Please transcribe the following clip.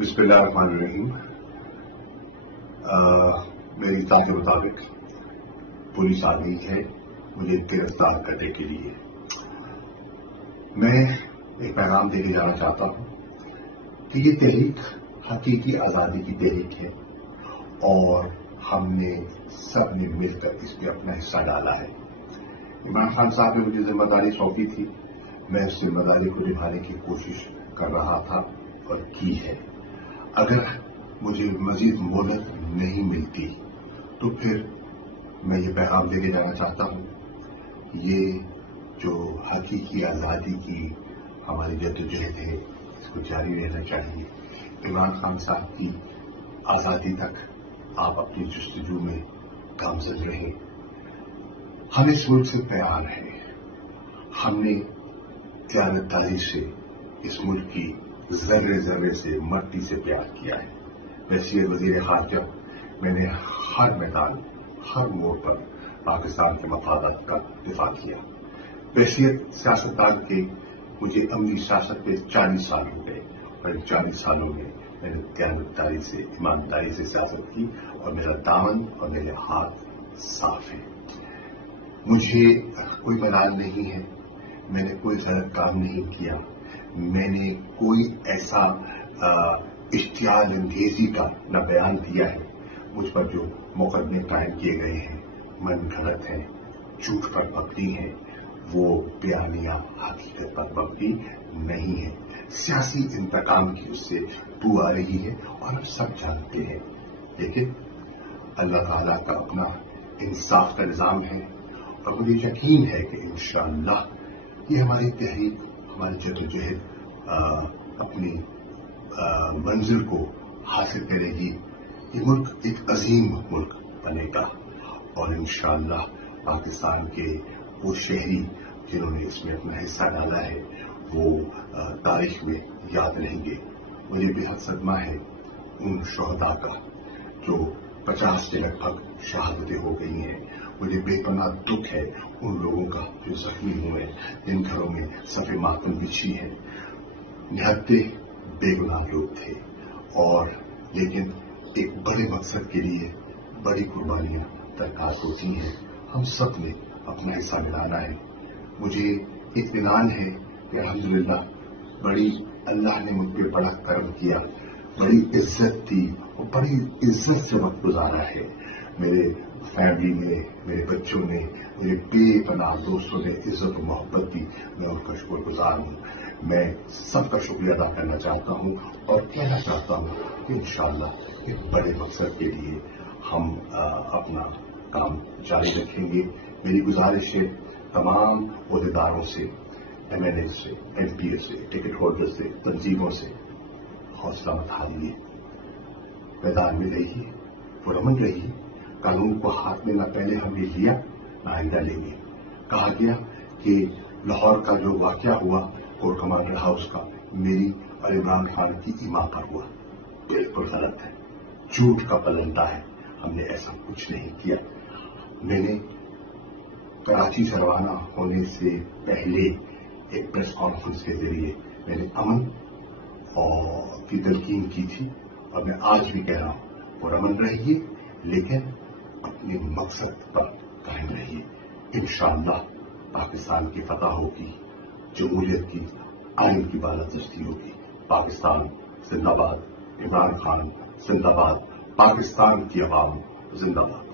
बिस्मिल्लाहिर्रहमानिर्रहीम। मेरी इत्तला के मुताबिक पुलिस आ गई है मुझे गिरफ्तार करने के लिए। मैं एक पैगाम देके जाना चाहता हूं कि ये तहरीक हकीकी आजादी की तहरीक है और हमने सबने मिलकर इस पर अपना हिस्सा डाला है। इमरान खान साहब ने मुझे जिम्मेदारी सौंपी थी, मैं उस जिम्मेदारी को निभाने की कोशिश कर रहा था और की है। अगर मुझे मजीद मोहलत नहीं मिलती तो फिर मैं ये पैगाम देके जाना चाहता हूं, ये जो हकीकी आजादी की हमारी जद्दोजहद है इसको जारी रहना चाहिए। इमरान खान साहब की आजादी तक आप अपनी जस्तजू में गामजन रहे। हम इस मुल्क से प्यार है, हमने क़यादतदारी से इस मुल्क की जर्रे जर्रे से मट्टी से प्यार किया है। वैसे वजीर खारजा मैंने हर मैदान हर मोड़ पर पाकिस्तान के मफादात का दिफा किया। वैसियत सियासतदान के मुझे अमली सियासत में 40 साल हो गए और इन 40 सालों में मैंने क़यादतदारी से ईमानदारी से सियासत की और मेरा दामन और मेरे हाथ साफ है। मुझे कोई मलाल नहीं है, मैंने कोई गलत काम नहीं किया, मैंने कोई ऐसा इश्तियाल अंगेजी का न बयान दिया है। मुझ पर जो मुकदमे कायम किए गए हैं मन गलत है, झूठ पर पकड़ी है, वो बयानिया हकीकत पर पकड़ी नहीं है। सियासी इंतकाम की उससे बू आ रही है और हम सब जानते हैं, लेकिन अल्लाह ताला का अपना इंसाफ का निजाम है और मुझे यकीन है कि इंशाअल्लाह ये हमारी तहरीक हमारी जद्दोजहद अपनी मंजिल को हासिल करेगी। ये मुल्क एक अजीम मुल्क बनेगा और इंशाअल्लाह पाकिस्तान के वो शहरी जिन्होंने इसमें अपना हिस्सा डाला है वो तारीख में याद रहेंगे। मुझे बेहद सदमा है उन शोहदा का जो 50 के लगभग शहादतें हो गई हैं। मुझे बेपनाह दुख है उन लोगों का जो जख्मी हुए, जिन घरों में सफ़े मातम बिछी है। निहत्ते बेगुनाह लोग थे और लेकिन एक बड़े मकसद के लिए बड़ी कुर्बानियां दरकार होती हैं। हम सब ने अपना हिस्सा मिलाना है। मुझे इत्मीनान है कि अल्हम्दुलिल्लाह बड़ी अल्लाह ने मुझ पर बड़ा करम किया, बड़ी इज्जत दी और बड़ी इज्जत से वक्त गुजारा है। मेरे फैमिली ने, मेरे बच्चों ने, मेरे बेपनाह दोस्तों ने इज्जत और मोहब्बत दी। मैं उनका शुक्रगुजार हूं। मैं सबका शुक्रिया अदा करना चाहता हूं और कहना चाहता हूं कि इंशाअल्लाह एक बड़े मकसद के लिए हम अपना काम जारी रखेंगे। मेरी गुजारिश है तमाम ओहदेदारों से, MNA से, MPA से, टिकट होल्डर से, तंजीमों से, हौसला मत हारिए, मैदान में रहिए, पुरअमन रहिए। कानून को हाथ में न पहले हमने लिया न आइंदा लेंगे। कहा गया कि लाहौर का जो वाकया हुआ कोर कमांडर हाउस का मेरी और इमरान खान की ईमा पर हुआ, बिल्कुल गलत है, झूठ का पलंदा है। हमने ऐसा कुछ नहीं किया। मैंने कराची से रवाना होने से पहले एक प्रेस कॉन्फ्रेंस के जरिए मैंने अमन और की तलकीन की थी और मैं आज भी कह रहा हूं पुरअमन रहिए लेकिन अपने मकसद पर कायम रहिए। इंशाअल्लाह पाकिस्तान की फतह होगी, जमहूरियत की आइन की बालादस्ती होगी। पाकिस्तान जिंदाबाद, इमरान खान जिंदाबाद, पाकिस्तान की अवाम जिंदाबाद।